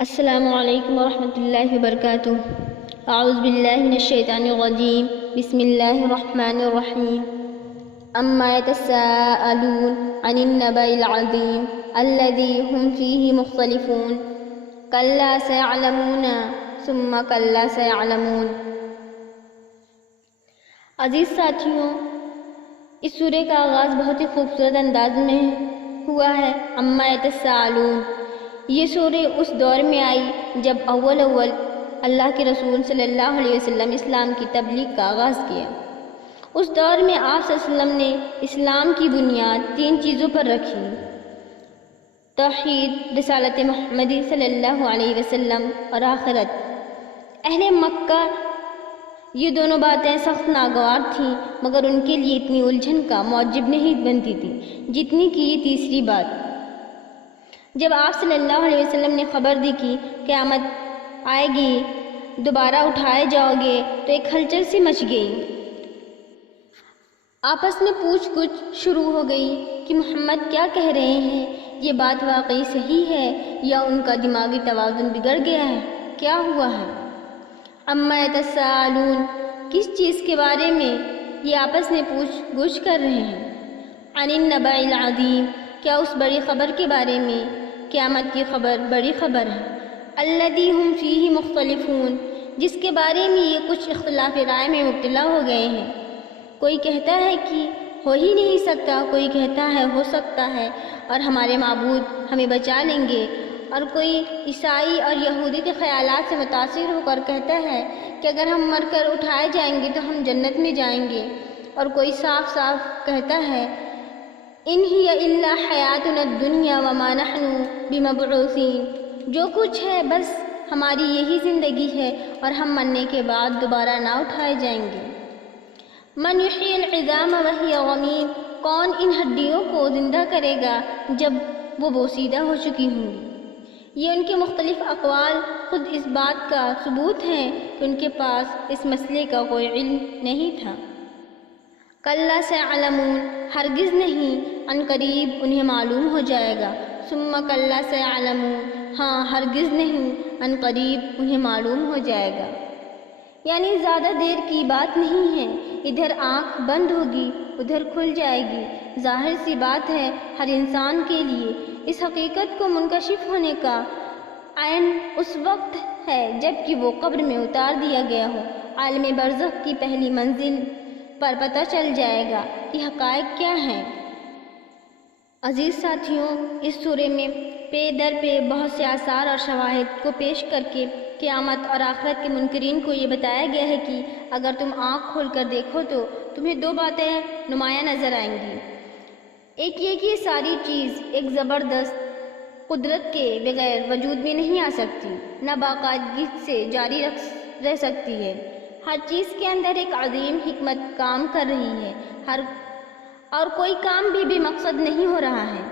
السلام علیکم ورحمۃ اللہ وبرکاتہ۔ اعوذ باللہ من الشیطان الرجیم، بسم اللہ الرحمن الرحیم۔ اما یتساءلون عن النبأ العظیم الذی هم فیہ مختلفون کلا سیعلمون ثم کلا سیعلمون۔ عزیز ساتھیوں، اس سورہ کا آغاز بہت ہی خوبصورت انداز میں ہوا ہے۔ اما یتساءلون، یہ سورہ اس دور میں آئی جب اول اللہ کے رسول صلی اللہ علیہ وسلم اسلام کی تبلیغ کا آغاز کیا۔ اس دور میں آپ صلی اللہ علیہ وسلم نے اسلام کی بنیاد 3 چیزوں پر رکھی: توحید، رسالت محمدی صلی اللہ علیہ وسلم اور آخرت۔ اہل مکہ یہ دونوں باتیں سخت ناگوار تھیں، مگر ان کے لیے اتنی الجھن کا موجب نہیں بنتی تھی جتنی کہ یہ تیسری بات۔ جب آپ صلی اللہ علیہ وسلم نے خبر دی کہ قیامت آئے گی، دوبارہ اٹھائے جاؤ گے، تو ایک ہلچل سی مچ گئی۔ آپس میں پوچھ گچھ شروع ہو گئی کہ محمد کیا کہہ رہے ہیں، یہ بات واقعی صحیح ہے یا ان کا دماغی توازن بگڑ گیا ہے، کیا ہوا ہے؟ اما یتساءلون، کس چیز کے بارے میں یہ آپس میں پوچھ گچھ کر رہے ہیں؟ عن النبأ العظیم، کیا اس بڑی خبر کے بارے میں؟ قیامت کی خبر بڑی خبر ہے۔ الذی ہم فیہ مختلفون، جس کے بارے میں یہ کچھ اختلاف رائے میں مبتلا ہو گئے ہیں۔ کوئی کہتا ہے کہ ہو ہی نہیں سکتا، کوئی کہتا ہے ہو سکتا ہے اور ہمارے معبود ہمیں بچا لیں گے، اور کوئی عیسائی اور یہودی کے خیالات سے متاثر ہو کر کہتا ہے کہ اگر ہم مر کر اٹھائے جائیں گے تو ہم جنت میں جائیں گے، اور کوئی صاف صاف کہتا ہے ان ہی الا حیاتنا الدنیا وما نحن بمبعوثین، جو کچھ ہے بس ہماری یہی زندگی ہے اور ہم مرنے کے بعد دوبارہ نہ اٹھائے جائیں گے۔ من یحیی العظام وہی رمیم، کون ان ہڈیوں کو زندہ کرے گا جب وہ بوسیدہ ہو چکی ہوں گی؟ یہ ان کے مختلف اقوال خود اس بات کا ثبوت ہیں کہ ان کے پاس اس مسئلے کا کوئی علم نہیں تھا۔ کلا سیعلمون، ہرگز نہیں، عن قریب انہیں معلوم ہو جائے گا۔ ثم کلا سیعلمون، ہاں ہرگز نہیں، عن قریب انہیں معلوم ہو جائے گا۔ یعنی زیادہ دیر کی بات نہیں ہے، ادھر آنکھ بند ہوگی ادھر کھل جائے گی۔ ظاہر سی بات ہے، ہر انسان کے لیے اس حقیقت کو منکشف ہونے کا عین اس وقت ہے جب کہ وہ قبر میں اتار دیا گیا ہو۔ عالم برزخ کی پہلی منزل پر پتہ چل جائے گا کہ حقائق کیا ہیں۔ عزیز ساتھیوں، اس سورہ میں پے در پہ بہت سے آثار اور شواہد کو پیش کر کے قیامت اور آخرت کے منکرین کو یہ بتایا گیا ہے کہ اگر تم آنکھ کھول کر دیکھو تو تمہیں 2 باتیں نمایاں نظر آئیں گی۔ ایک یہ کہ یہ ساری چیز ایک زبردست قدرت کے بغیر وجود میں نہیں آ سکتی، نہ باقاعدگی سے جاری رہ سکتی ہے۔ ہر چیز کے اندر ایک عظیم حکمت کام کر رہی ہے، اور کوئی کام بھی بے مقصد نہیں ہو رہا ہے۔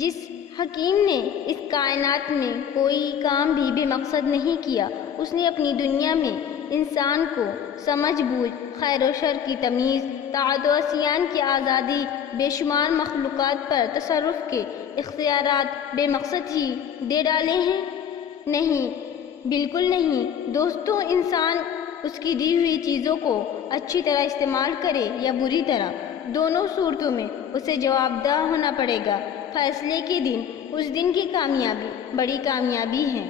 جس حکیم نے اس کائنات میں کوئی کام بھی بے مقصد نہیں کیا، اس نے اپنی دنیا میں انسان کو سمجھ بوجھ، خیر و شر کی تمیز، طاعت و عصیان کی آزادی، بے شمار مخلوقات پر تصرف کے اختیارات بے مقصد ہی دے ڈالے ہیں؟ نہیں، بالکل نہیں۔ دوستوں، انسان اس کی دی ہوئی چیزوں کو اچھی طرح استعمال کرے یا بری طرح، دونوں صورتوں میں اسے جواب دہ ہونا پڑے گا۔ فیصلے کے دن، اس دن کی کامیابی بڑی کامیابی ہے۔